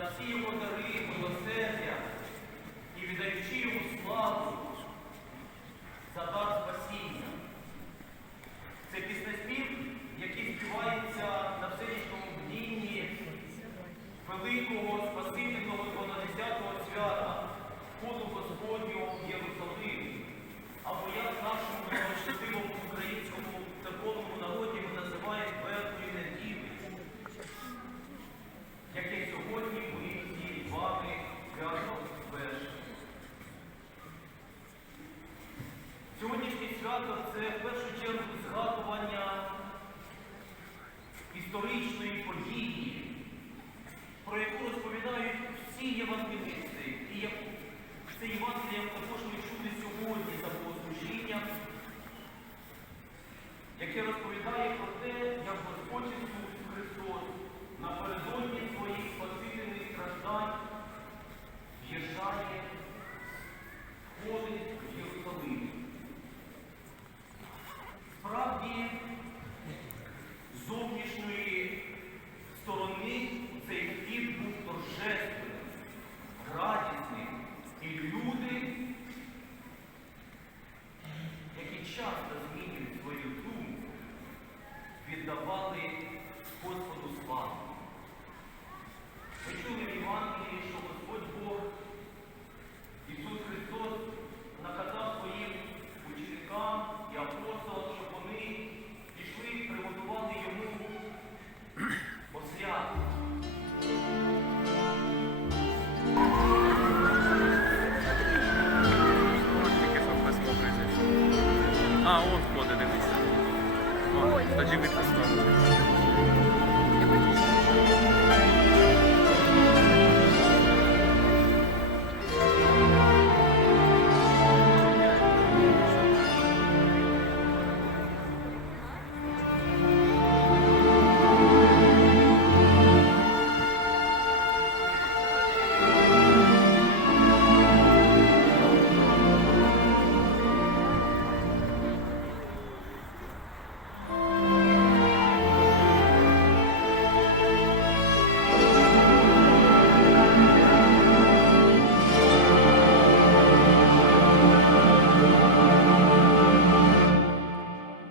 за всі його дари, свято це в першу чергу згадування історичної події, про яку розповідають всі євангелісти, і це Євангеліє також ми чули сьогодні за богослужінням, яке розповідає про те, як Господь Ісус Христос напередодні своїх спасительних страждань в'їжджає, торжественним, радісним. І люди, які часто змінюють свою думку, віддавали Господу славу. Ми чули в Євангелії, що А, он входить, дивися. Тоді відпускав.